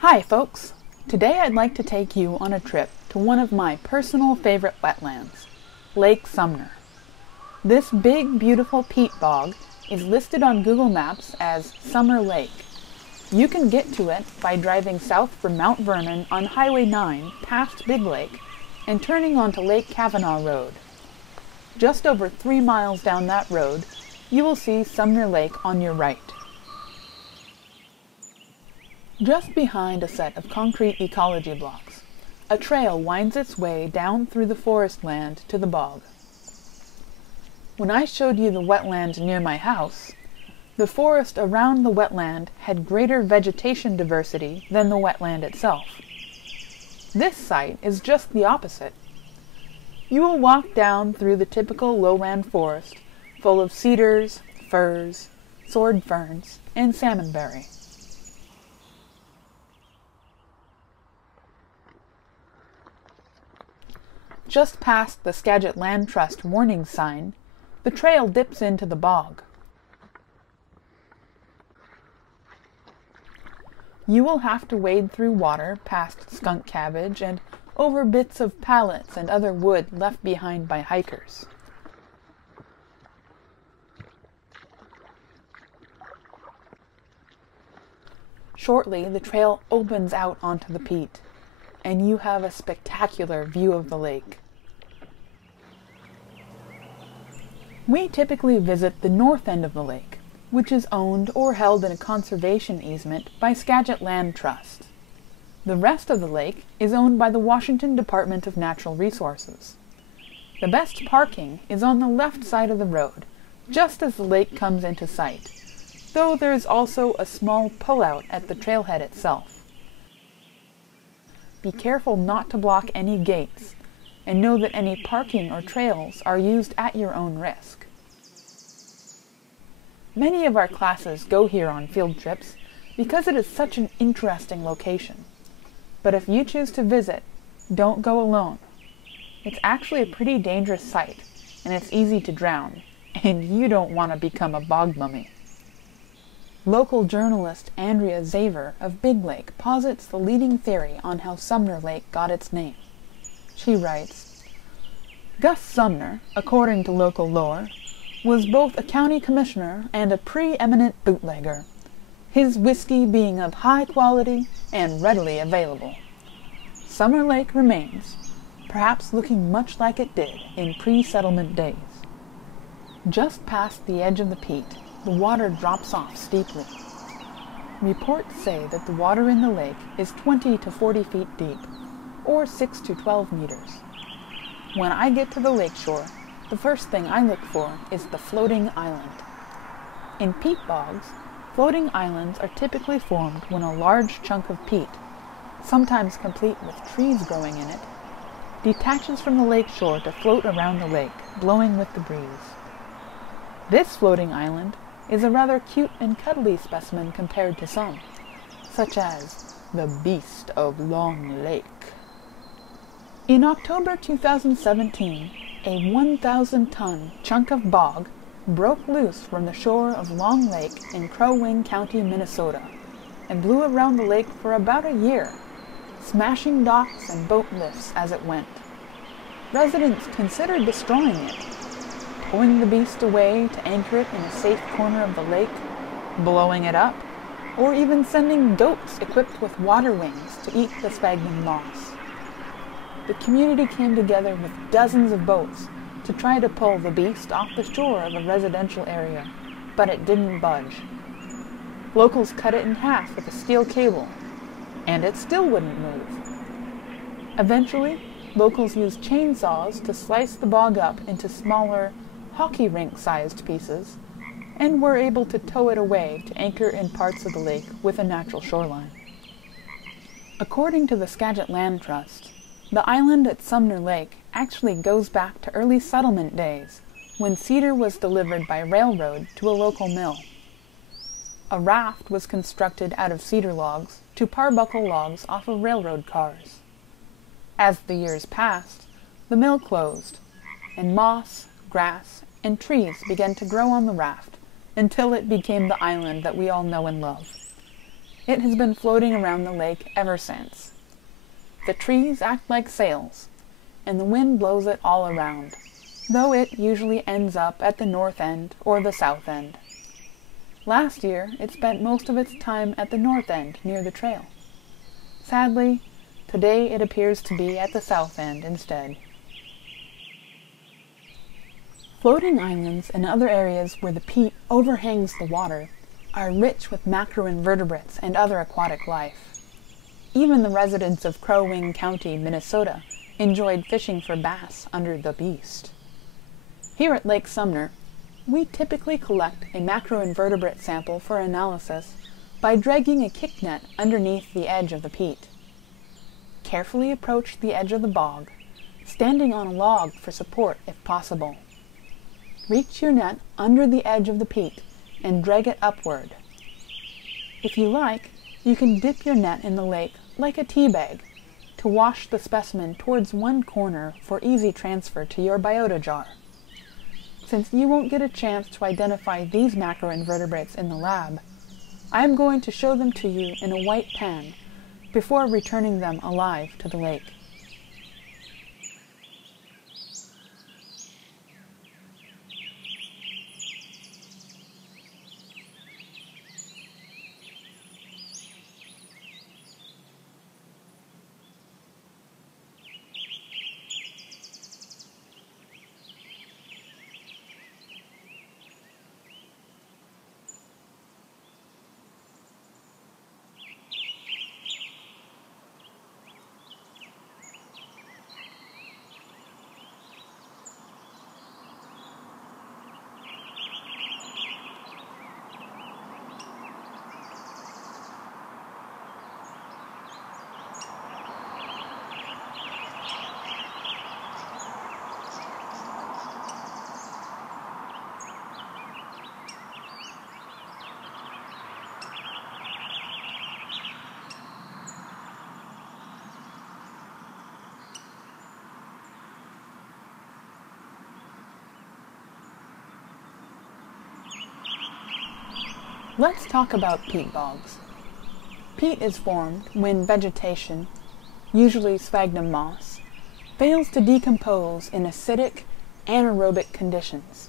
Hi folks! Today I'd like to take you on a trip to one of my personal favorite wetlands, Lake Sumner. This big, beautiful peat bog is listed on Google Maps as Summer Lake. You can get to it by driving south from Mount Vernon on Highway 9 past Big Lake and turning onto Lake Kavanaugh Road. Just over 3 miles down that road, you will see Sumner Lake on your right. Just behind a set of concrete ecology blocks, a trail winds its way down through the forest land to the bog. When I showed you the wetland near my house, the forest around the wetland had greater vegetation diversity than the wetland itself. This site is just the opposite. You will walk down through the typical lowland forest full of cedars, firs, sword ferns, and salmonberry. Just past the Skagit Land Trust warning sign, the trail dips into the bog. You will have to wade through water past skunk cabbage and over bits of pallets and other wood left behind by hikers. Shortly, the trail opens out onto the peat, and you have a spectacular view of the lake. We typically visit the north end of the lake, which is owned or held in a conservation easement by Skagit Land Trust. The rest of the lake is owned by the Washington Department of Natural Resources. The best parking is on the left side of the road, just as the lake comes into sight, though there is also a small pullout at the trailhead itself. Be careful not to block any gates, and know that any parking or trails are used at your own risk. Many of our classes go here on field trips because it is such an interesting location. But if you choose to visit, don't go alone. It's actually a pretty dangerous site, and it's easy to drown, and you don't want to become a bog mummy. Local journalist Andrea Zaver of Big Lake posits the leading theory on how Sumner Lake got its name. She writes, "Gus Sumner, according to local lore, was both a county commissioner and a preeminent bootlegger, his whiskey being of high quality and readily available. Sumner Lake remains, perhaps looking much like it did in pre-settlement days." Just past the edge of the peat, the water drops off steeply. Reports say that the water in the lake is 20 to 40 feet deep, or 6 to 12 meters. When I get to the lakeshore, the first thing I look for is the floating island. In peat bogs, floating islands are typically formed when a large chunk of peat, sometimes complete with trees growing in it, detaches from the lakeshore to float around the lake, blowing with the breeze. This floating island is a rather cute and cuddly specimen compared to some, such as the Beast of Long Lake. In October 2017, a 1,000-ton chunk of bog broke loose from the shore of Long Lake in Crow Wing County, Minnesota, and blew around the lake for about a year, smashing docks and boat lifts as it went. Residents considered destroying it, towing the beast away to anchor it in a safe corner of the lake, blowing it up, or even sending goats equipped with water wings to eat the sphagnum moss. The community came together with dozens of boats to try to pull the beast off the shore of a residential area, but it didn't budge. Locals cut it in half with a steel cable, and it still wouldn't move. Eventually, locals used chainsaws to slice the bog up into smaller, hockey rink-sized pieces, and were able to tow it away to anchor in parts of the lake with a natural shoreline. According to the Skagit Land Trust, the island at Sumner Lake actually goes back to early settlement days, when cedar was delivered by railroad to a local mill. A raft was constructed out of cedar logs to parbuckle logs off of railroad cars. As the years passed, the mill closed, and moss, grass, and trees began to grow on the raft until it became the island that we all know and love. It has been floating around the lake ever since. The trees act like sails, and the wind blows it all around, though it usually ends up at the north end or the south end. Last year, it spent most of its time at the north end near the trail. Sadly, today it appears to be at the south end instead. Floating islands and other areas where the peat overhangs the water are rich with macroinvertebrates and other aquatic life. Even the residents of Crow Wing County, Minnesota, enjoyed fishing for bass under the beast. Here at Lake Sumner, we typically collect a macroinvertebrate sample for analysis by dragging a kick net underneath the edge of the peat. Carefully approach the edge of the bog, standing on a log for support if possible. Reach your net under the edge of the peat and drag it upward. If you like, you can dip your net in the lake like a tea bag to wash the specimen towards one corner for easy transfer to your biota jar. Since you won't get a chance to identify these macroinvertebrates in the lab, I am going to show them to you in a white pan before returning them alive to the lake. Let's talk about peat bogs. Peat is formed when vegetation, usually sphagnum moss, fails to decompose in acidic, anaerobic conditions.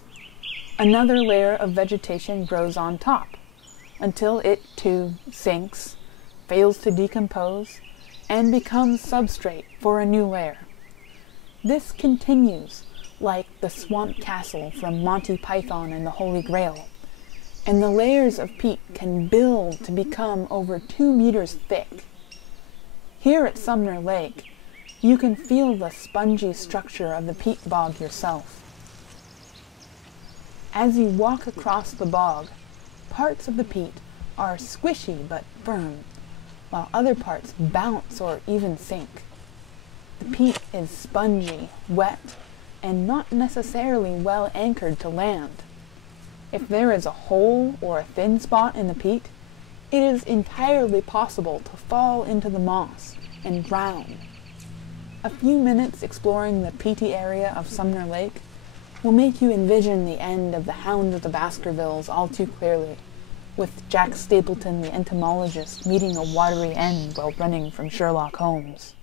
Another layer of vegetation grows on top, until it too sinks, fails to decompose, and becomes substrate for a new layer. This continues like the swamp castle from Monty Python and the Holy Grail, and the layers of peat can build to become over 2 meters thick. Here at Sumner Lake, you can feel the spongy structure of the peat bog yourself. As you walk across the bog, parts of the peat are squishy but firm, while other parts bounce or even sink. The peat is spongy, wet, and not necessarily well anchored to land. If there is a hole or a thin spot in the peat, it is entirely possible to fall into the moss and drown. A few minutes exploring the peaty area of Sumner Lake will make you envision the end of The Hound of the Baskervilles all too clearly, with Jack Stapleton the entomologist meeting a watery end while running from Sherlock Holmes.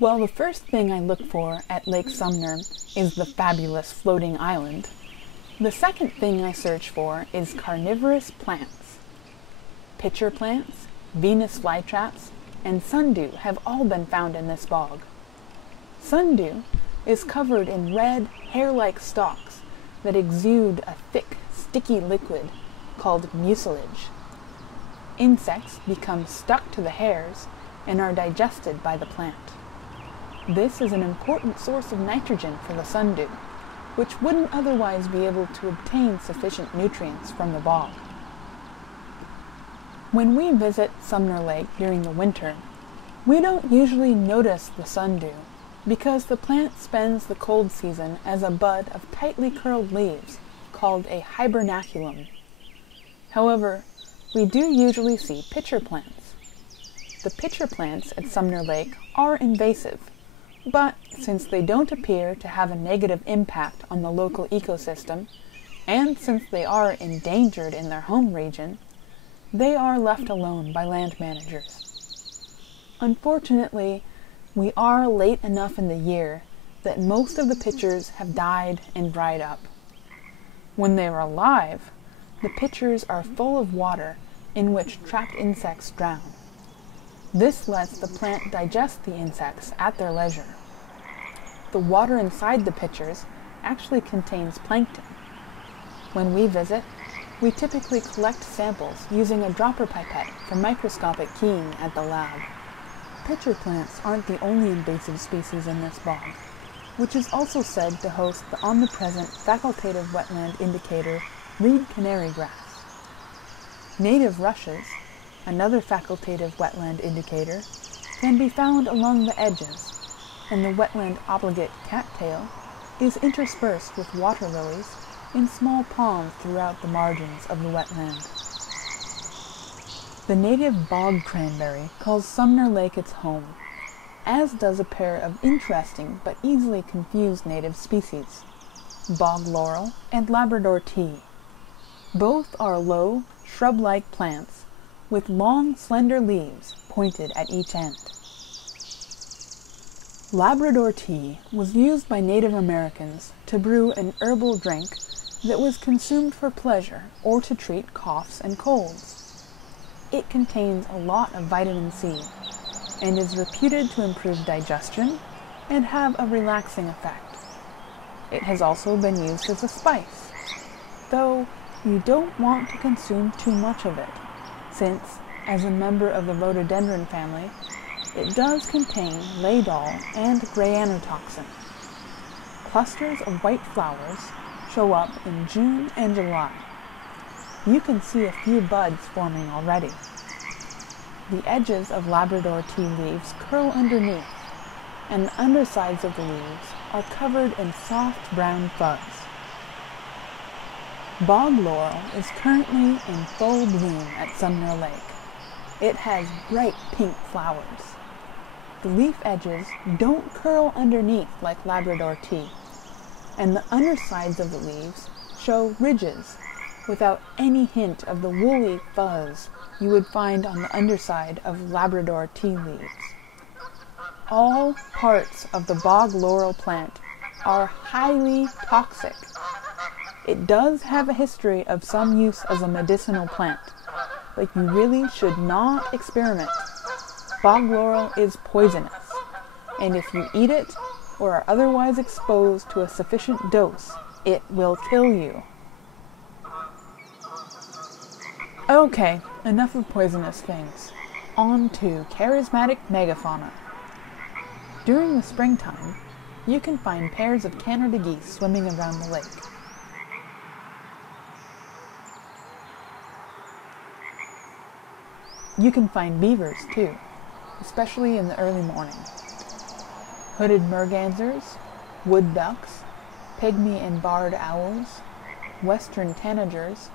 Well, the first thing I look for at Lake Sumner is the fabulous floating island. The second thing I search for is carnivorous plants. Pitcher plants, Venus flytraps, and sundew have all been found in this bog. Sundew is covered in red, hair-like stalks that exude a thick, sticky liquid called mucilage. Insects become stuck to the hairs and are digested by the plant. This is an important source of nitrogen for the sundew, which wouldn't otherwise be able to obtain sufficient nutrients from the bog. When we visit Sumner Lake during the winter, we don't usually notice the sundew because the plant spends the cold season as a bud of tightly curled leaves called a hibernaculum. However, we do usually see pitcher plants. The pitcher plants at Sumner Lake are invasive, But since they don't appear to have a negative impact on the local ecosystem, and since they are endangered in their home region, they are left alone by land managers. Unfortunately, we are late enough in the year that most of the pitchers have died and dried up. When they are alive, the pitchers are full of water in which trapped insects drown. This lets the plant digest the insects at their leisure. The water inside the pitchers actually contains plankton. When we visit, we typically collect samples using a dropper pipette for microscopic keying at the lab. Pitcher plants aren't the only invasive species in this bog, which is also said to host the omnipresent facultative wetland indicator reed canary grass. Native rushes, another facultative wetland indicator, can be found along the edges, and the wetland obligate cattail is interspersed with water lilies in small ponds throughout the margins of the wetland. The native bog cranberry calls Sumner Lake its home, as does a pair of interesting but easily confused native species, bog laurel and Labrador tea. Both are low, shrub-like plants with long, slender leaves pointed at each end. Labrador tea was used by Native Americans to brew an herbal drink that was consumed for pleasure or to treat coughs and colds. It contains a lot of vitamin C and is reputed to improve digestion and have a relaxing effect. It has also been used as a spice, though you don't want to consume too much of it, since, as a member of the rhododendron family, it does contain ladol and grayanotoxin. Clusters of white flowers show up in June and July. You can see a few buds forming already. The edges of Labrador tea leaves curl underneath, and the undersides of the leaves are covered in soft brown fuzz. Bog laurel is currently in full bloom at Sumner Lake. It has bright pink flowers. The leaf edges don't curl underneath like Labrador tea, and the undersides of the leaves show ridges without any hint of the woolly fuzz you would find on the underside of Labrador tea leaves. All parts of the bog laurel plant are highly toxic. It does have a history of some use as a medicinal plant, but you really should not experiment. Bog laurel is poisonous, and if you eat it or are otherwise exposed to a sufficient dose, it will kill you. Okay, enough of poisonous things. On to charismatic megafauna. During the springtime, you can find pairs of Canada geese swimming around the lake. You can find beavers too, especially in the early morning. Hooded mergansers, wood ducks, pygmy and barred owls, western tanagers,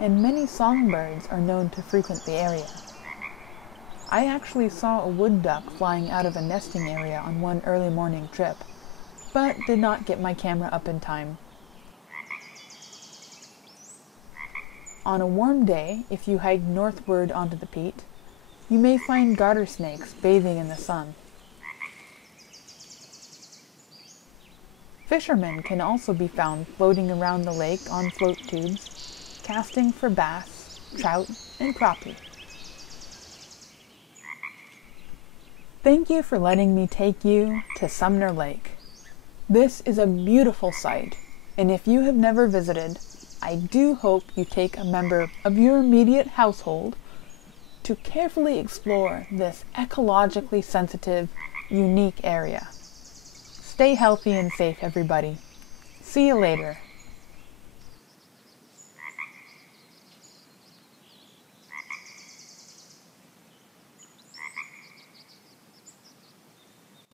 and many songbirds are known to frequent the area. I actually saw a wood duck flying out of a nesting area on one early morning trip, but did not get my camera up in time. On a warm day, if you hike northward onto the peat, you may find garter snakes bathing in the sun. Fishermen can also be found floating around the lake on float tubes, casting for bass, trout, and crappie. Thank you for letting me take you to Sumner Lake. This is a beautiful sight, and if you have never visited, I do hope you take a member of your immediate household to carefully explore this ecologically sensitive, unique area. Stay healthy and safe, everybody. See you later.